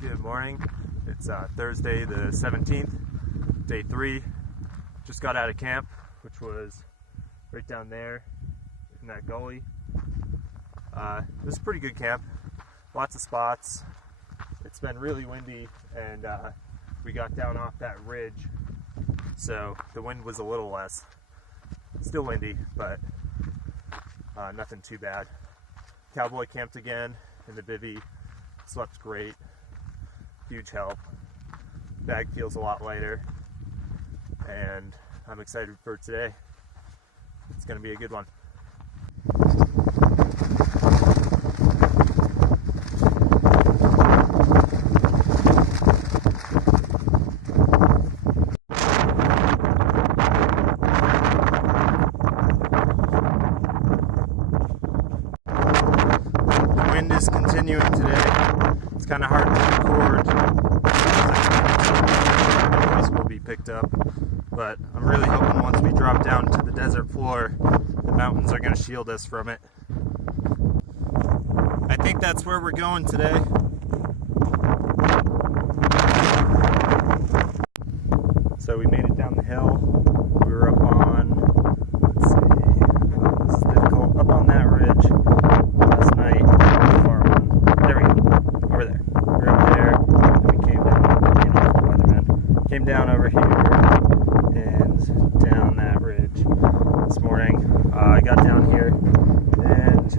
Good morning. It's Thursday the 17th, day 3. Just got out of camp, which was right down there in that gully. It was a pretty good camp, lots of spots. It's been really windy, and we got down off that ridge, so the wind was a little less. Still windy, but nothing too bad. Cowboy camped again in the bivvy, slept great. Huge help. Bag feels a lot lighter, and I'm excited for today. It's going to be a good one. The wind is continuing today. It's kind of hard to record. The noise will be picked up, but I'm really hoping once we drop down to the desert floor, the mountains are going to shield us from it. I think that's where we're going today. So we made it down the hill. We were up on, let's see, oh, this is difficult, up on that ridge last night. Far one. There we go, over there. We were up there, and we came down, weatherman. Came down over here and down that ridge this morning. I got down here, and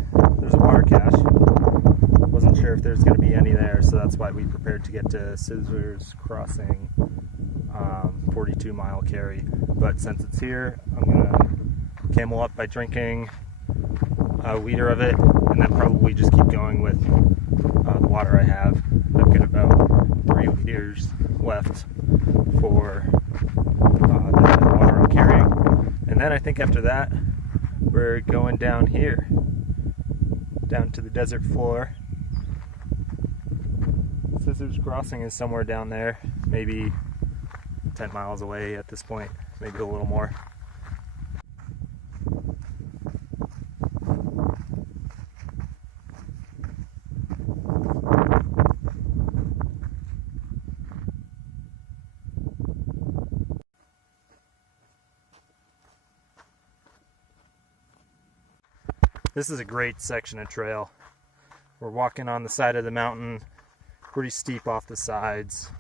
there's a water cache. Wasn't sure if there's going to be any there, so that's why we prepared to get to Scissors Crossing 42-mile carry. But since it's here, I'm going to camel up by drinking a liter of it, and then probably just keep going with the water I have. I've got about 3 liters left for the water I'm carrying. And then I think after that, we're going down here, down to the desert floor. Scissors Crossing is somewhere down there, maybe 10 miles away at this point, maybe a little more. This is a great section of trail. We're walking on the side of the mountain, pretty steep off the sides.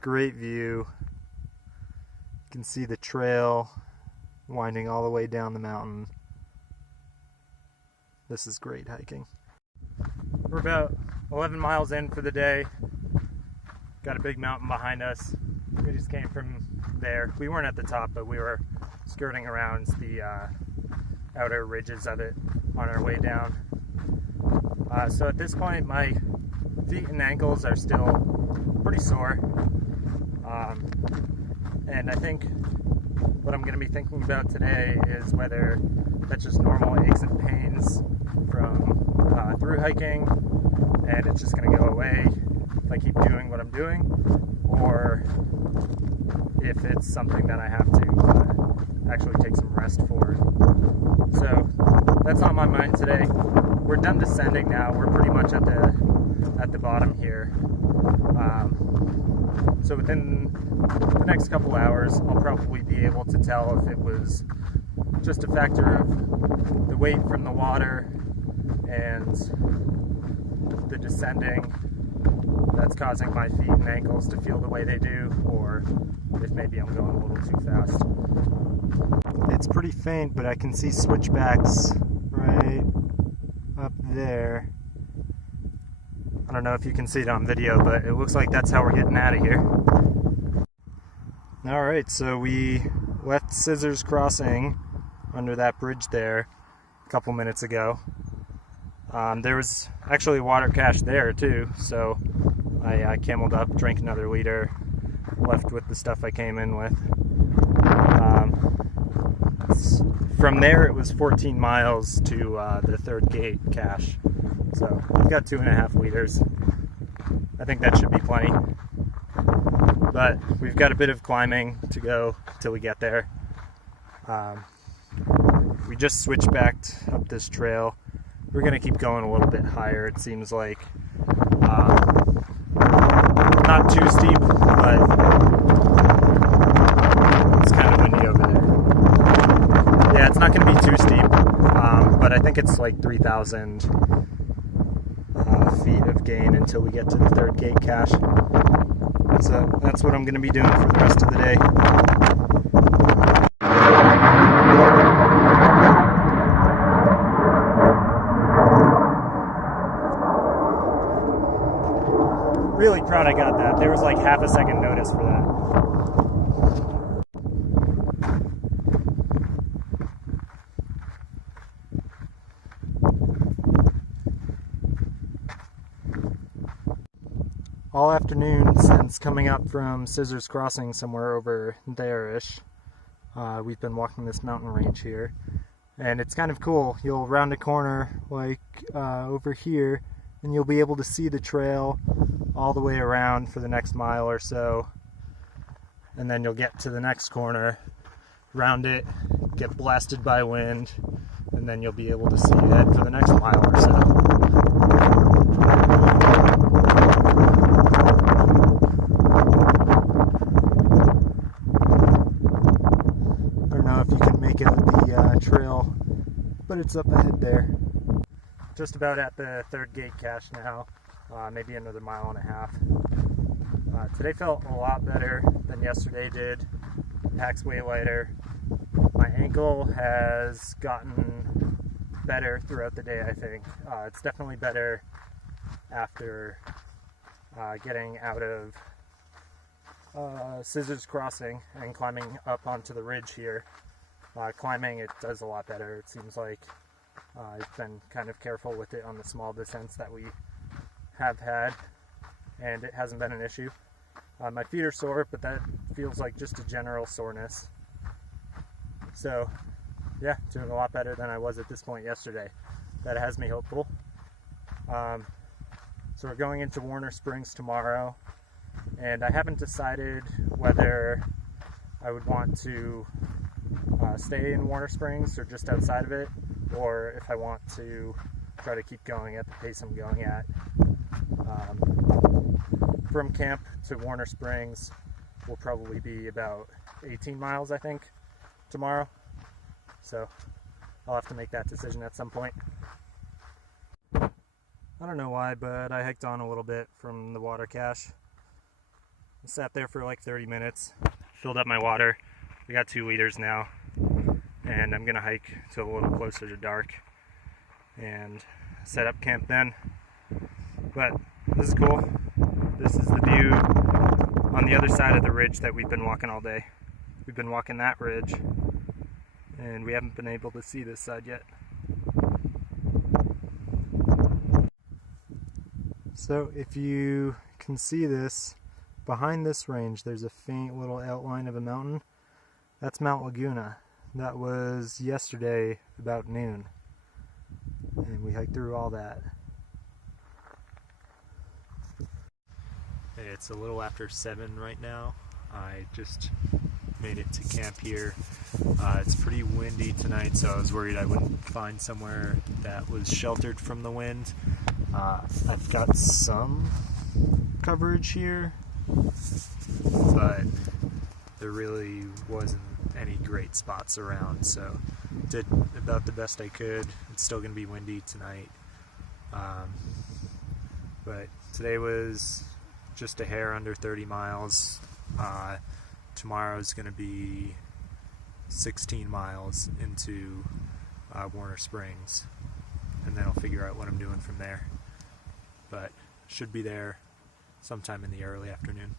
Great view. You can see the trail winding all the way down the mountain. This is great hiking. We're about 11 miles in for the day. Got a big mountain behind us. We just came from there. We weren't at the top, but we were skirting around the outer ridges of it on our way down. So at this point, my feet and ankles are still pretty sore. And I think what I'm going to be thinking about today is whether that's just normal aches and pains from through hiking, and it's just going to go away if I keep doing what I'm doing, or if it's something that I have to actually take some rest for. So that's on my mind today. We're done descending now. We're pretty much at the bottom here. So within the next couple hours, I'll probably be able to tell if it was just a factor of the weight from the water and the descending that's causing my feet and ankles to feel the way they do, or if maybe I'm going a little too fast. It's pretty faint, but I can see switchbacks right up there. I don't know if you can see it on video, but it looks like that's how we're getting out of here. Alright, so we left Scissors Crossing under that bridge there a couple minutes ago. There was actually a water cache there too, so I cameled up, drank another liter, left with the stuff I came in with. From there it was 14 miles to the third gate cache. So I've got 2.5 liters. I think that should be plenty. But we've got a bit of climbing to go till we get there. We just switched back up this trail. We're going to keep going a little bit higher, it seems like. not too steep, but it's kind of windy over there. Yeah, it's not going to be too steep, but I think it's like 3,000 feet of gain until we get to the third gate cache. So that's what I'm going to be doing for the rest of the day. Really proud I got that. There was like half a second notice for that. All afternoon since coming up from Scissors Crossing somewhere over there-ish, we've been walking this mountain range here. And it's kind of cool. You'll round a corner like over here and you'll be able to see the trail all the way around for the next mile or so, and then you'll get to the next corner, round it, get blasted by wind, and then you'll be able to see ahead for the next mile or so. I don't know if you can make out the trail, but it's up ahead there. Just about at the third gate cache now. Maybe another mile and a half. Today felt a lot better than yesterday did. Pack's way lighter. My ankle has gotten better throughout the day, I think. It's definitely better after getting out of Scissors Crossing and climbing up onto the ridge here. Climbing, it does a lot better. It seems like I've been kind of careful with it on the small descents that we have had, and it hasn't been an issue. My feet are sore, but that feels like just a general soreness. So yeah, doing a lot better than I was at this point yesterday. That has me hopeful. So we're going into Warner Springs tomorrow, and I haven't decided whether I would want to stay in Warner Springs or just outside of it, or if I want to try to keep going at the pace I'm going at. From camp to Warner Springs will probably be about 18 miles, I think, tomorrow. So I'll have to make that decision at some point. I don't know why, but I hiked on a little bit from the water cache. I sat there for like 30 minutes, filled up my water. We got 2 liters now, and I'm gonna hike to a little closer to dark and set up camp then. But this is cool. This is the view on the other side of the ridge that we've been walking all day. We've been walking that ridge, and we haven't been able to see this side yet. So if you can see this, behind this range there's a faint little outline of a mountain. That's Mount Laguna. That was yesterday about noon, and we hiked through all that. Hey, it's a little after 7 right now. I just made it to camp here. It's pretty windy tonight, so I was worried I wouldn't find somewhere that was sheltered from the wind. I've got some coverage here, but there really wasn't any great spots around, so did about the best I could. It's still going to be windy tonight, but today was just a hair under 30 miles. Tomorrow's going to be 16 miles into Warner Springs, and then I'll figure out what I'm doing from there. But should be there sometime in the early afternoon.